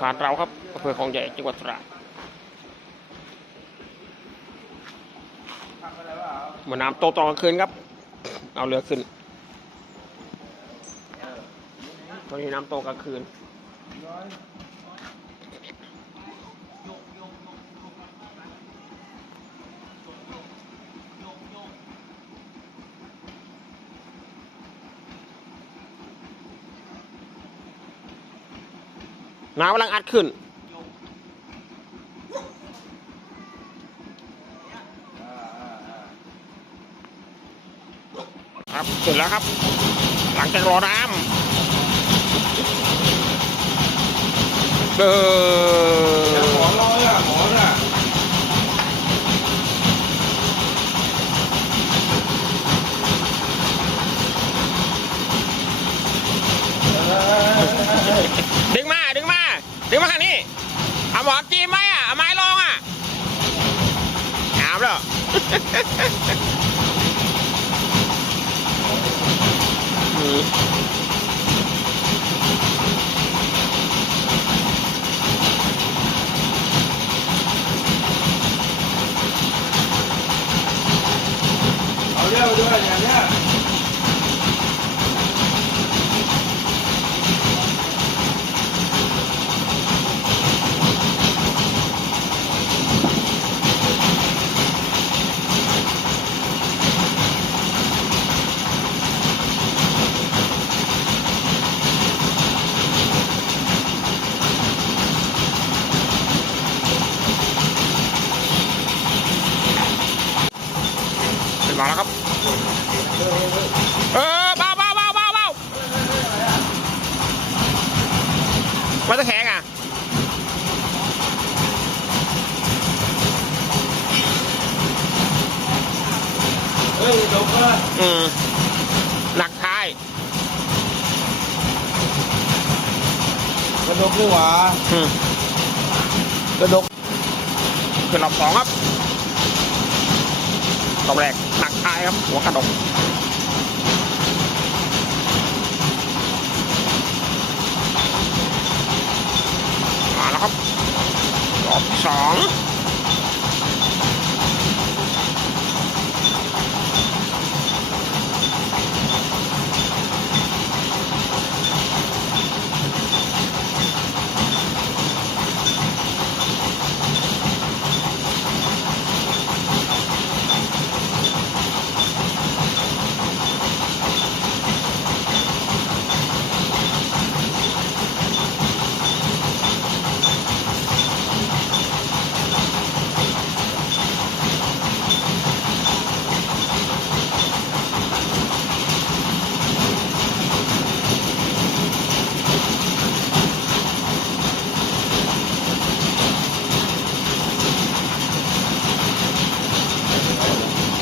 ขาดเราครับอำเภอคลองใหญ่จังหวัดตราดมาน้ำโตตอนกลางคืนครับเอาเรือขึ้นตอนนี้น้ำโตกลางคืนน้ำกำลังอัดขึ้นครับขึ้นแล้วครับหลังจากรอน้ำหมอร้อยอ่ะหมอน่ะดึงมาทางนี้เอาหมอจีมไหมอ่ะเอาไม้ลองอ่ะเอาแล้วเอาเรื่องไปด้วยอย่างเนี้ยมาแล้วครับเบามาตะแคงอ่ะเฮ้ยจบละหนักท้าย กระดกนี่หว่ากระดกขึ้นรอบสองครับรอบแรกหนักท้ายครับหัวกระดกมาแล้วครับรอบสอง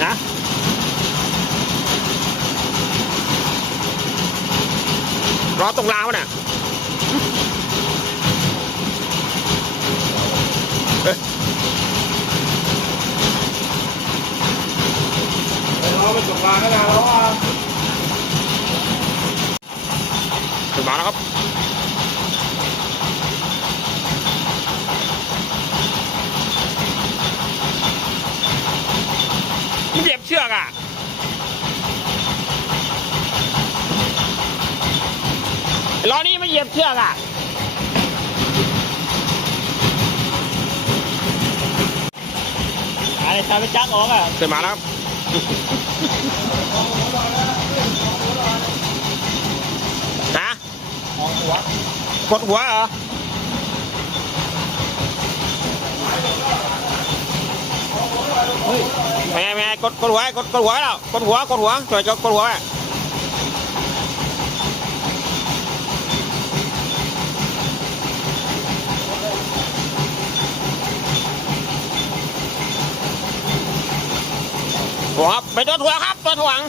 นะรอตรงราวน่ะไปรอไปจบมาก็ได้แล้วอ่ะถึงมาแล้วครับเหยียบเชือกอ่ะล้อนี้ไม่เหยียบเชือกอ่ะอะไรตามไปจักออกอ่ะถึงมาแล้วครับฮะกดหัวเหรอไม่กดหัวแล้วกดหัวช่วยกดหัวหัวครับไปตัวถ่วงครับตัวถ่วง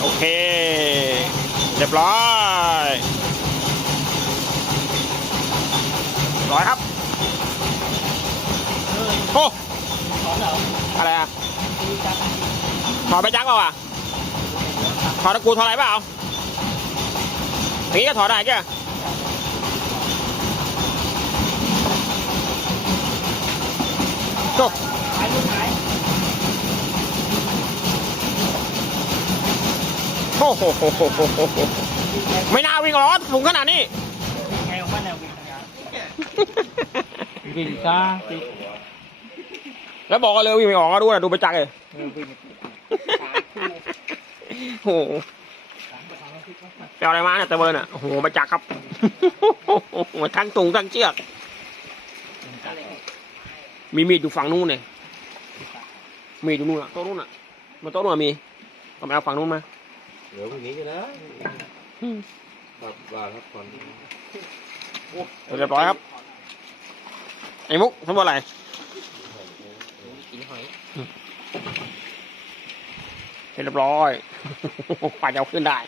โอเคเรียบร้อยครับ โอ้อะไรอ่ะถอดไปจักเปล่าอ่ะถอดตะกูถอดอะไรเปล่า อย่างนี้ก็ถอดได้แกโอ้โหไม่น่าวิ่งหรอกสูงขนาดนี้ ไงของมันเนี่ยวิ่งช้าติด แล้วบอกกันเลยวิ่งไม่ออกก็ดูนะดูประจักษ์เลย วิ่ง โอ้โหไปเอาอะไรมาเนี่ยตะเบิร์นอ่ะโอ้โหประจักษ์ครับ ทั้งตุงทั้งเชือกมีมีดอยู่ฝั่งนู้นเนี่ยมีดอยู่นู่นอ่ะโต๊ะนู้นอ่ะมาโต๊ะนู้นอะมีก็ไปเอาฝั่งนู้นมา เดี๋ยวพรุ่งนี้ก็ได้ครับลาครับก่อน เรียบร้อยครับไอ้มุกทำอะไร กินหอย เรียบร้อยป่าจะเอาขึ้นได้